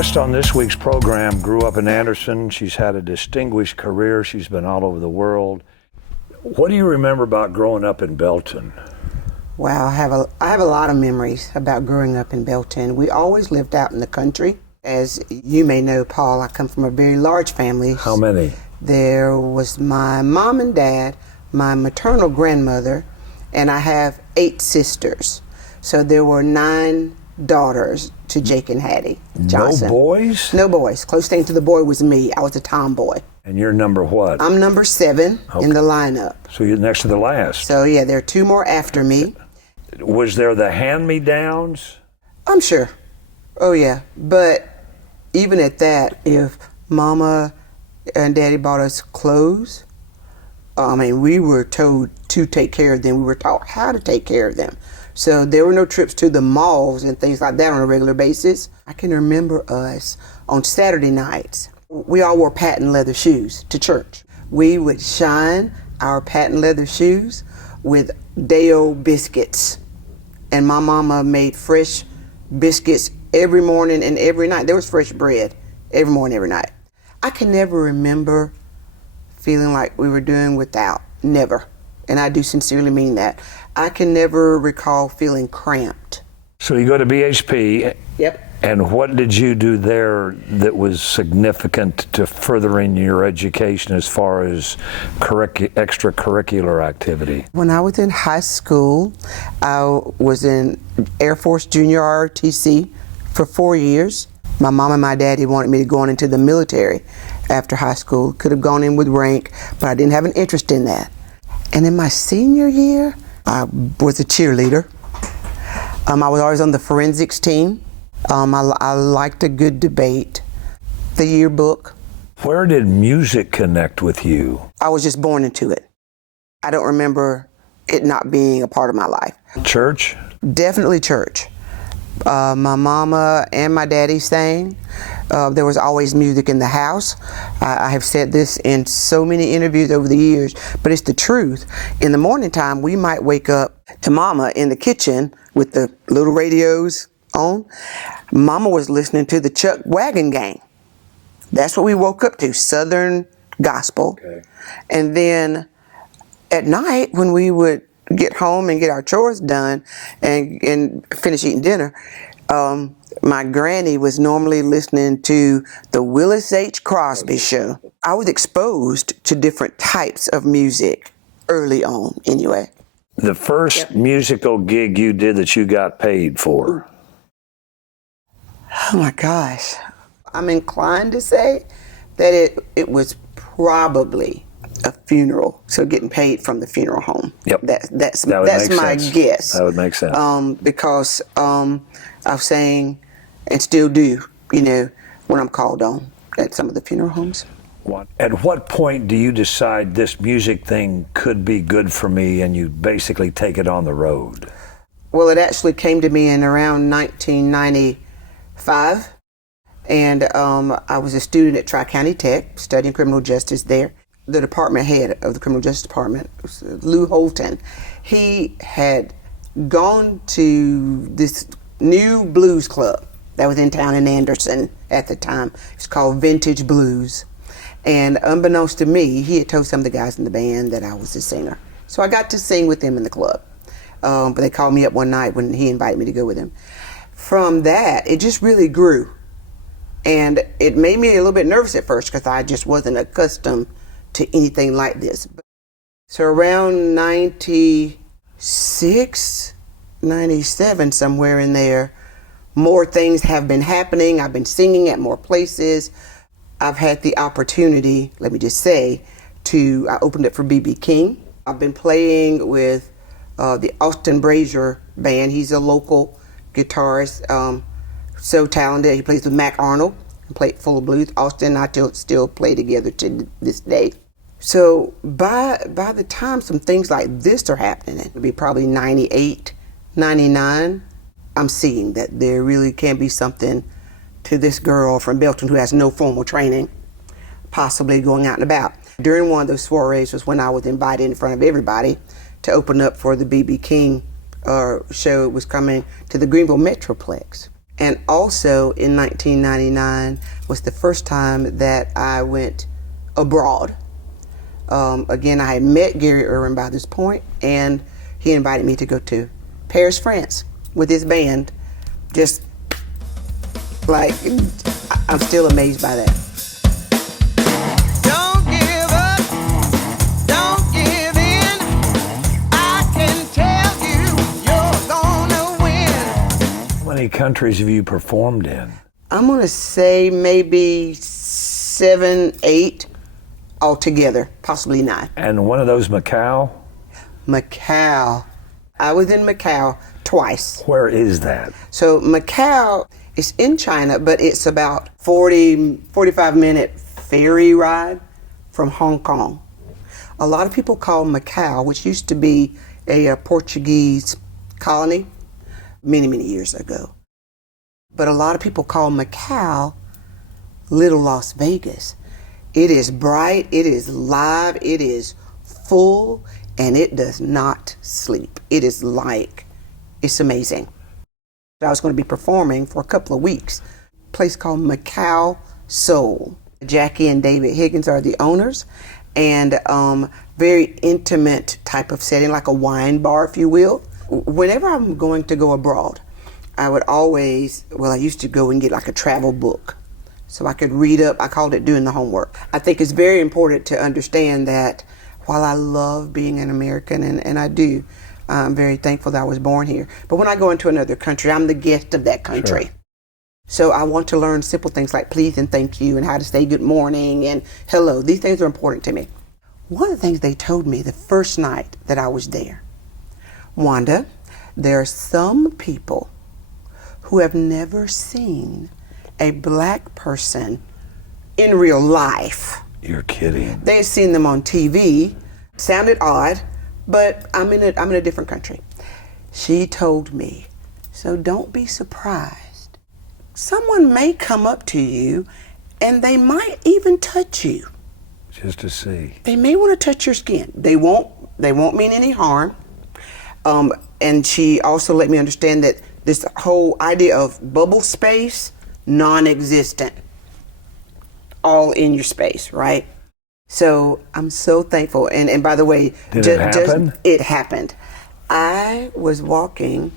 guest on this week's program grew up in Anderson. She's had a distinguished career. She's been all over the world. What do you remember about growing up in Belton? Wow, I have a lot of memories about growing up in Belton. We always lived out in the country. As you may know, Paul, I come from a very large family. How many? There was my mom and dad, my maternal grandmother, and I have 8 sisters. So there were 9 daughters to Jake and Hattie Johnson. No boys? No boys. Closest thing to the boy was me. I was a tomboy. And you're number what? I'm number 7 in the lineup. So you're next to the last. So yeah, there are 2 more after me. Was there the hand-me-downs? I'm sure. Oh yeah. But even at that, if Mama and Daddy bought us clothes, we were told to take care of them. We were taught how to take care of them. So there were no trips to the malls and things like that on a regular basis. I can remember us on Saturday nights. We all wore patent leather shoes to church. We would shine our patent leather shoes with day-old biscuits. And my mama made fresh biscuits every morning and every night. There was fresh bread every morning, every night. I can never remember feeling like we were doing without. Never. And I do sincerely mean that. I can never recall feeling cramped. So you go to BHP. Yep. And what did you do there that was significant to furthering your education as far as extracurricular activity? When I was in high school, I was in Air Force Junior ROTC for 4 years. My mom and my daddy wanted me to go on into the military after high school. Could have gone in with rank, but I didn't have an interest in that. And in my senior year, I was a cheerleader. I was always on the forensics team. I liked a good debate. The yearbook. Where did music connect with you? I was just born into it. I don't remember it not being a part of my life. Church? Definitely church. My mama and my daddy sang. There was always music in the house. I have said this in so many interviews over the years, but it's the truth. In the morning time, we might wake up to Mama in the kitchen with the little radios on. Mama was listening to the Chuck Wagon Gang. That's what we woke up to, Southern gospel. Okay. And then at night, when we would get home and get our chores done and finish eating dinner, my granny was normally listening to the Willis H. Crosby show. I was exposed to different types of music early on, anyway. The first musical gig you did that you got paid for? Oh my gosh. I'm inclined to say that it was probably a funeral, so getting paid from the funeral home. Yep. That's my guess. That would make sense. Because I sang and still do, when I'm called on at some of the funeral homes. At what point do you decide this music thing could be good for me and you basically take it on the road? Well, it actually came to me in around 1995. And I was a student at Tri-County Tech, studying criminal justice there. The department head of the criminal justice department, Lou Holton, he had gone to this new blues club that was in town in Anderson at the time. It's called Vintage Blues. And unbeknownst to me, he had told some of the guys in the band that I was a singer. So I got to sing with them in the club. But they called me up one night when he invited me to go with him. From that, it just really grew. And it made me a little bit nervous at first because I just wasn't accustomed to anything like this. So around 96, 97, somewhere in there, more things have been happening. I've been singing at more places. I've had the opportunity, let me just say, I opened up for B.B. King. I've been playing with the Austin Brazier Band. He's a local guitarist, so talented. He plays with Mac Arnold and played full of blues. Austin and I still play together to this day. So by the time some things like this are happening, it'll be probably 98, 99, I'm seeing that there really can be something to this girl from Belton who has no formal training, possibly going out and about. During one of those soirees was when I was invited in front of everybody to open up for the B.B. King show. It was coming to the Greenville Metroplex. And also in 1999 was the first time that I went abroad. Again, I had met Gary Irwin by this point, and he invited me to go to Paris, France with his band. Just like, I'm still amazed by that. Don't give up, don't give in. I can tell you, you're gonna win. How many countries have you performed in? I'm gonna say maybe 7, 8 altogether, possibly 9. And one of those Macau? Macau. I was in Macau twice. Where is that? So Macau is in China, but it's about 45-minute ferry ride from Hong Kong. A lot of people call Macau, which used to be a Portuguese colony many, many years ago. But a lot of people call Macau Little Las Vegas. It is bright, it is live, it is full, and it does not sleep. It is like, it's amazing. I was going to be performing for a couple of weeks, a place called Macau Soul. Jackie and David Higgins are the owners, and very intimate type of setting, like a wine bar, if you will. Whenever I'm going to go abroad, I would always, I used to go and get like a travel book so I could read up. I called it doing the homework. I think it's very important to understand that while I love being an American, and I do, I'm very thankful that I was born here. But when I go into another country, I'm the guest of that country. Sure. So I want to learn simple things like please and thank you and how to say good morning and hello. These things are important to me. One of the things they told me the first night that I was there, Wanda, there are some people who have never seen a black person in real life. You're kidding. They had seen them on TV, sounded odd, but I'm in a different country. She told me, so don't be surprised. Someone may come up to you and they might even touch you. Just to see. They may want to touch your skin. They won't mean any harm. And she also let me understand that this whole idea of bubble space, non-existent. All in your space, right? So I'm so thankful. And by the way, Did it happen? It happened. I was walking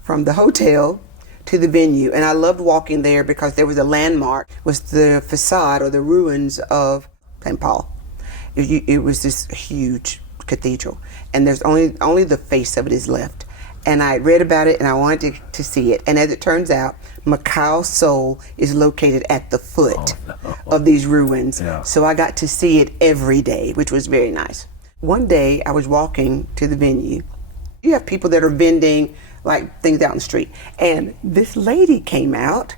from the hotel to the venue, and I loved walking there because there was a landmark, was the facade or the ruins of St. Paul. It was this huge cathedral, and there's only the face of it is left. And I read about it, and I wanted to see it. And as it turns out, Macau Soul is located at the foot of these ruins. Yeah. So I got to see it every day, which was very nice. One day, I was walking to the venue. You have people that are vending like things out in the street. And this lady came out,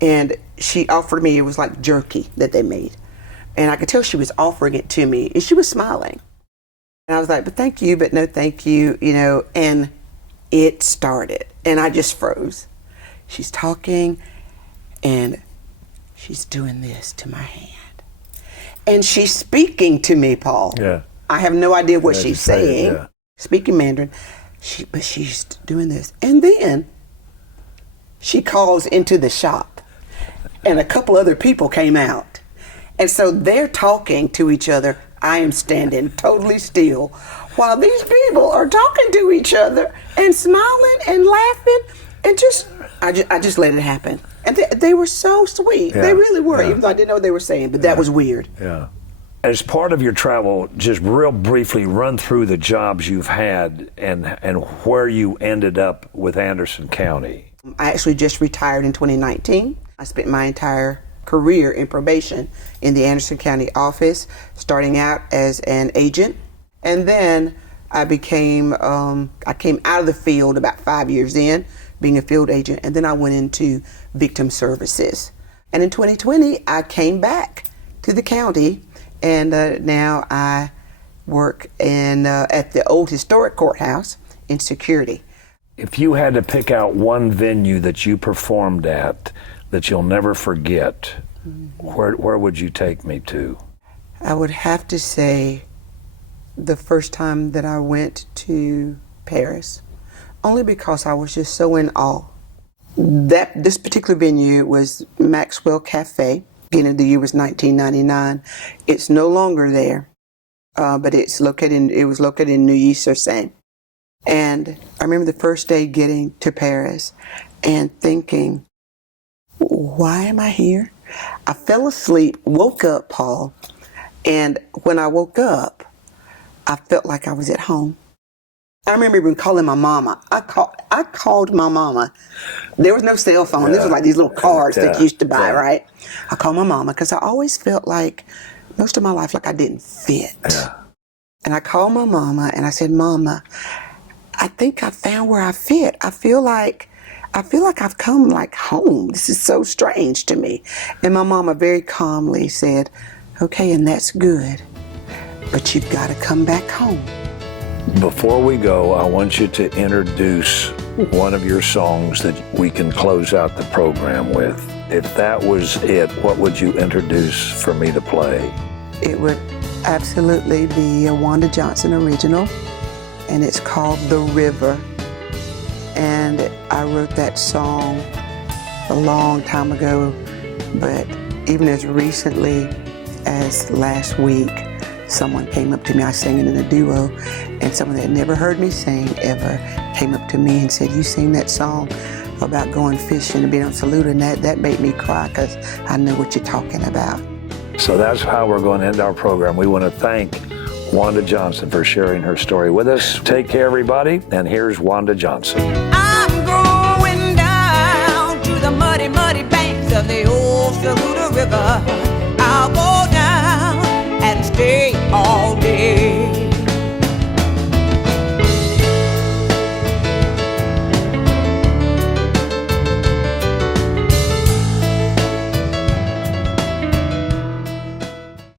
and she offered me, it was like jerky that they made. And I could tell she was offering it to me, and she was smiling. And I was like, but thank you, but no thank you, and it started, and I just froze. She's talking, and she's doing this to my hand. And she's speaking to me, Paul. Yeah. I have no idea what she's saying. Yeah. Speaking Mandarin. But she's doing this. And then she calls into the shop, and a couple other people came out. And so they're talking to each other. I am standing totally still while these people are talking to each other and smiling and laughing, and I just let it happen. And they were so sweet. Yeah, They really were, yeah. even though I didn't know what they were saying, but that was weird. Yeah. As part of your travel, just real briefly run through the jobs you've had and where you ended up with Anderson County. I actually just retired in 2019. I spent my entire career in probation in the Anderson County office, starting out as an agent. And then I came out of the field about 5 years in, being a field agent, and then I went into victim services. And in 2020, I came back to the county, and now I work at the old historic courthouse in security. If you had to pick out one venue that you performed at that you'll never forget, where would you take me to? I would have to say the first time that I went to Paris, only because I was just so in awe. This particular venue was Maxwell Cafe. Beginning of the year was 1999. It's no longer there, but it was located in Neuilly-sur-Seine. And I remember the first day getting to Paris and thinking, why am I here? I fell asleep, woke up, Paul, and when I woke up, I felt like I was at home. I remember even calling my mama. I called my mama. There was no cell phone. This was like these little cards that you used to buy, right? I called my mama because I always felt like, most of my life, like I didn't fit. Yeah. And I called my mama and I said, Mama, I think I found where I fit. I feel like I've come like home. This is so strange to me. And my mama very calmly said, okay, and that's good, but you've got to come back home. Before we go, I want you to introduce one of your songs that we can close out the program with. If that was it, what would you introduce for me to play? It would absolutely be a Wanda Johnson original, and it's called The River. And I wrote that song a long time ago, but even as recently as last week, someone came up to me. I sang it in a duo, and someone that had never heard me sing ever came up to me and said, you sing that song about going fishing and being on Saluda, and that made me cry because I know what you're talking about. So that's how we're going to end our program. We want to thank Wanda Johnson for sharing her story with us. Take care, everybody, and here's Wanda Johnson. I'm going down to the muddy, muddy banks of the old Saluda River. I'll go down and stay all